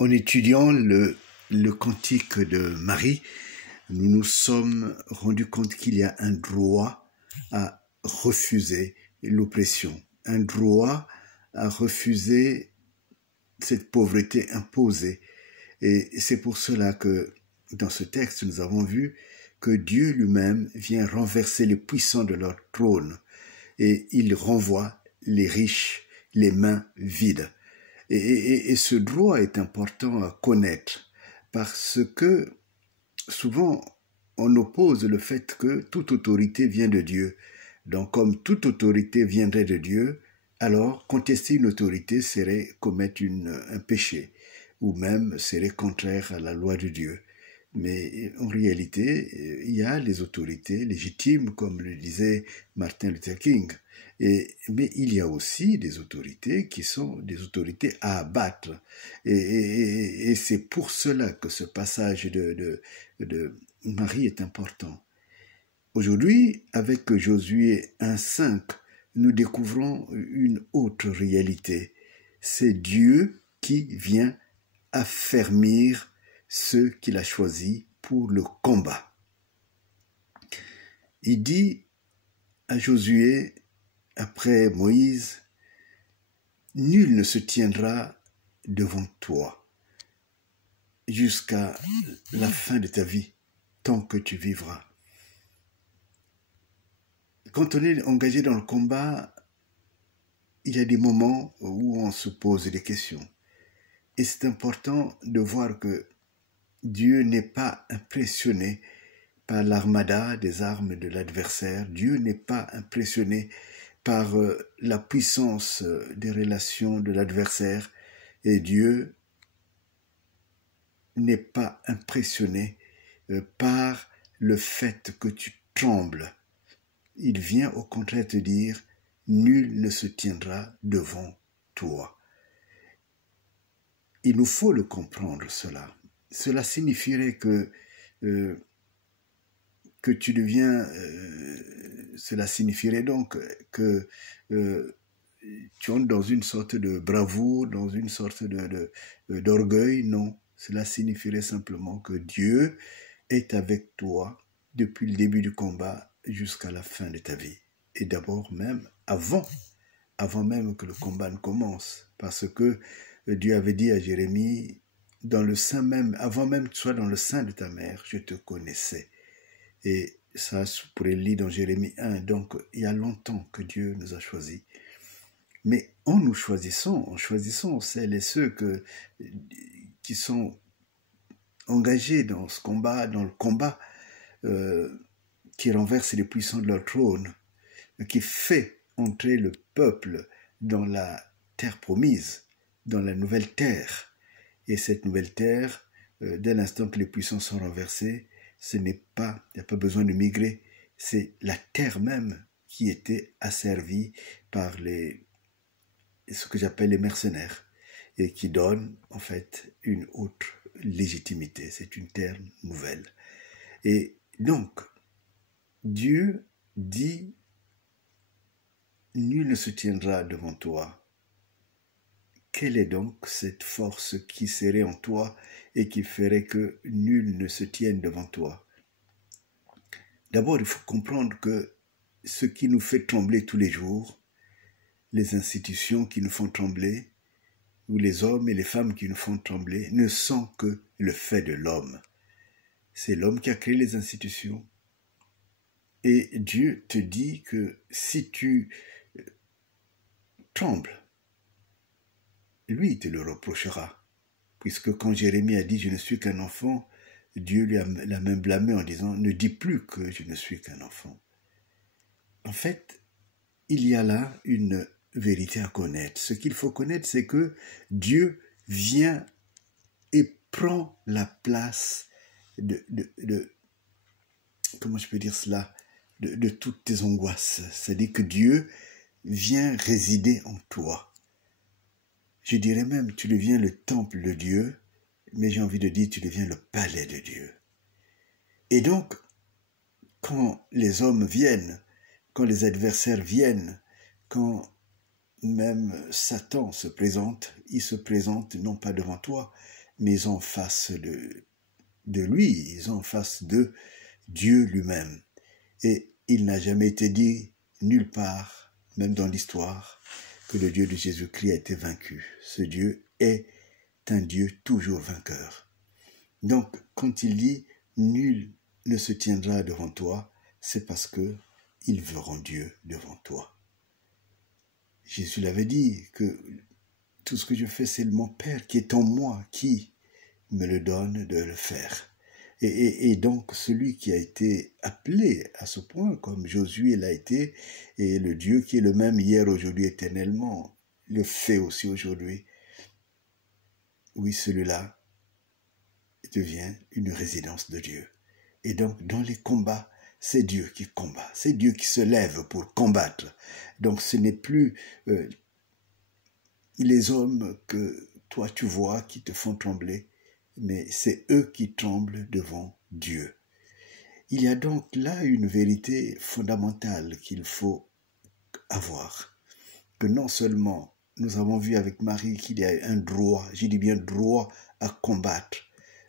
En étudiant le cantique de Marie, nous nous sommes rendus compte qu'il y a un droit à refuser l'oppression, un droit à refuser cette pauvreté imposée. Et c'est pour cela que dans ce texte, nous avons vu que Dieu lui-même vient renverser les puissants de leur trône et il renvoie les riches les mains vides. Et ce droit est important à connaître parce que souvent on oppose le fait que toute autorité vient de Dieu. Donc comme toute autorité viendrait de Dieu, alors contester une autorité serait commettre un péché ou même serait contraire à la loi de Dieu. Mais en réalité, il y a les autorités légitimes, comme le disait Martin Luther King. Mais il y a aussi des autorités qui sont des autorités à abattre. Et c'est pour cela que ce passage de Marie est important. Aujourd'hui, avec Josué 1,5, nous découvrons une autre réalité. C'est Dieu qui vient affermir ceux qu'il a choisis pour le combat. Il dit à Josué, après Moïse, « Nul ne se tiendra devant toi jusqu'à la fin de ta vie, tant que tu vivras. » Quand on est engagé dans le combat, il y a des moments où on se pose des questions. Et c'est important de voir que Dieu n'est pas impressionné par l'armada des armes de l'adversaire. Dieu n'est pas impressionné par la puissance des relations de l'adversaire. Et Dieu n'est pas impressionné par le fait que tu trembles. Il vient au contraire te dire, nul ne se tiendra devant toi. Il nous faut le comprendre, cela. Cela signifierait que tu deviens... cela signifierait donc que tu entres dans une sorte de bravoure, dans une sorte d'orgueil. Non, cela signifierait simplement que Dieu est avec toi depuis le début du combat jusqu'à la fin de ta vie. Et d'abord même avant même que le combat ne commence. Parce que Dieu avait dit à Jérémie, dans le sein même, avant même que tu sois dans le sein de ta mère, je te connaissais. Et ça, vous pourrez le lire dans Jérémie 1. Donc, il y a longtemps que Dieu nous a choisis. Mais en nous choisissant, celles et ceux qui sont engagés dans ce combat, dans le combat qui renverse les puissants de leur trône, qui fait entrer le peuple dans la terre promise, dans la nouvelle terre. Et cette nouvelle terre, dès l'instant que les puissants sont renversés, il n'y a pas besoin de migrer. C'est la terre même qui était asservie par ce que j'appelle les mercenaires et qui donne en fait une autre légitimité. C'est une terre nouvelle. Et donc, Dieu dit, nul ne se tiendra devant toi. Quelle est donc cette force qui serait en toi et qui ferait que nul ne se tienne devant toi? D'abord, il faut comprendre que ce qui nous fait trembler tous les jours, les institutions qui nous font trembler, ou les hommes et les femmes qui nous font trembler, ne sont que le fait de l'homme. C'est l'homme qui a créé les institutions. Et Dieu te dit que si tu trembles, lui te le reprochera. Puisque quand Jérémie a dit « je ne suis qu'un enfant », Dieu l'a même blâmé en disant « ne dis plus que je ne suis qu'un enfant ». En fait, il y a là une vérité à connaître. Ce qu'il faut connaître, c'est que Dieu vient et prend la place comment je peux dire cela, de toutes tes angoisses. C'est-à-dire que Dieu vient résider en toi. Je dirais même, tu deviens le temple de Dieu, mais j'ai envie de dire, tu deviens le palais de Dieu. Et donc, quand les hommes viennent, quand les adversaires viennent, quand même Satan se présente, il se présente non pas devant toi, mais ils ont en face de lui, ils ont en face de Dieu lui-même. Et il n'a jamais été dit nulle part, même dans l'histoire, que le Dieu de Jésus-Christ a été vaincu. Ce Dieu est un Dieu toujours vainqueur. Donc, quand il dit « nul ne se tiendra devant toi », c'est parce que ils verront Dieu devant toi. Jésus l'avait dit que tout ce que je fais, c'est mon Père qui est en moi, qui me le donne de le faire. Et donc, celui qui a été appelé à ce point, comme Josué l'a été, et le Dieu qui est le même hier, aujourd'hui, éternellement, le fait aussi aujourd'hui. Oui, celui-là devient une résidence de Dieu. Et donc, dans les combats, c'est Dieu qui combat, c'est Dieu qui se lève pour combattre. Donc, ce n'est plus les hommes que toi tu vois qui te font trembler, mais c'est eux qui tremblent devant Dieu. Il y a donc là une vérité fondamentale qu'il faut avoir, que non seulement nous avons vu avec Marie qu'il y a un droit, je dis bien droit à combattre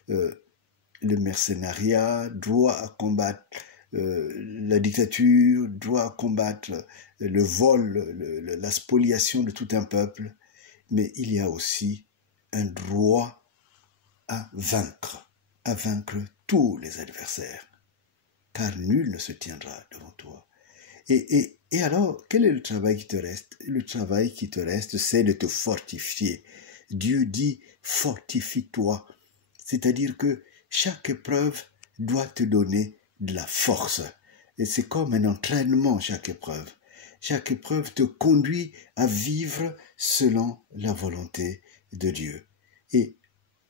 le mercenariat, droit à combattre la dictature, droit à combattre le vol, la spoliation de tout un peuple, mais il y a aussi un droit à vaincre tous les adversaires, car nul ne se tiendra devant toi. Et alors, quel est le travail qui te reste? Le travail qui te reste, c'est de te fortifier. Dieu dit, fortifie-toi. C'est-à-dire que chaque épreuve doit te donner de la force. Et c'est comme un entraînement, chaque épreuve. Chaque épreuve te conduit à vivre selon la volonté de Dieu. Et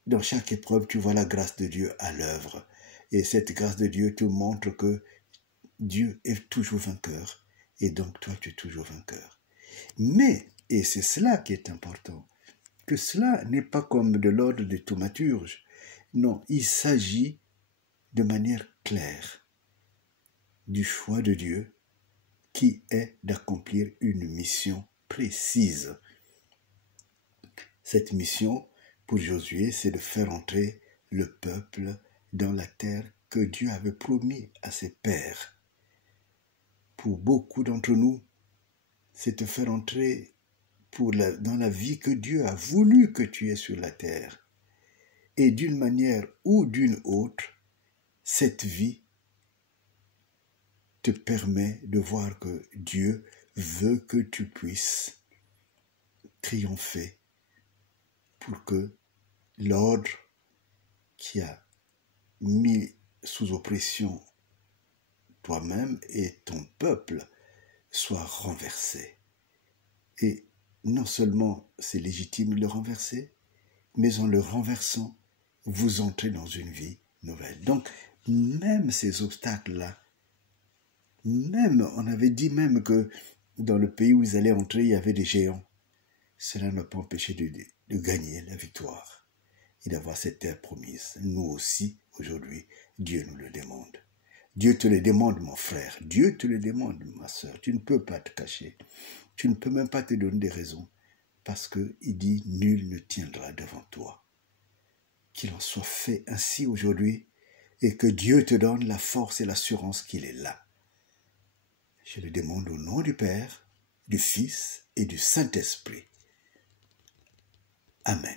dans chaque épreuve, tu vois la grâce de Dieu à l'œuvre. Et cette grâce de Dieu te montre que Dieu est toujours vainqueur. Et donc, toi, tu es toujours vainqueur. Mais, et c'est cela qui est important, que cela n'est pas comme de l'ordre des thaumaturges. Non, il s'agit de manière claire du choix de Dieu qui est d'accomplir une mission précise. Cette mission, pour Josué, c'est de faire entrer le peuple dans la terre que Dieu avait promis à ses pères. Pour beaucoup d'entre nous, c'est te faire entrer dans la vie que Dieu a voulu que tu aies sur la terre. Et d'une manière ou d'une autre, cette vie te permet de voir que Dieu veut que tu puisses triompher pour que l'ordre qui a mis sous oppression toi-même et ton peuple soit renversé. Et non seulement c'est légitime de le renverser, mais en le renversant, vous entrez dans une vie nouvelle. Donc, même ces obstacles-là, même, on avait dit même que dans le pays où ils allaient entrer, il y avait des géants. Cela n'a pas empêché de gagner la victoire et d'avoir cette terre promise. Nous aussi, aujourd'hui, Dieu nous le demande. Dieu te le demande, mon frère. Dieu te le demande, ma sœur. Tu ne peux pas te cacher. Tu ne peux même pas te donner des raisons. Parce qu'il dit, nul ne tiendra devant toi. Qu'il en soit fait ainsi aujourd'hui et que Dieu te donne la force et l'assurance qu'il est là. Je le demande au nom du Père, du Fils et du Saint-Esprit. Amen.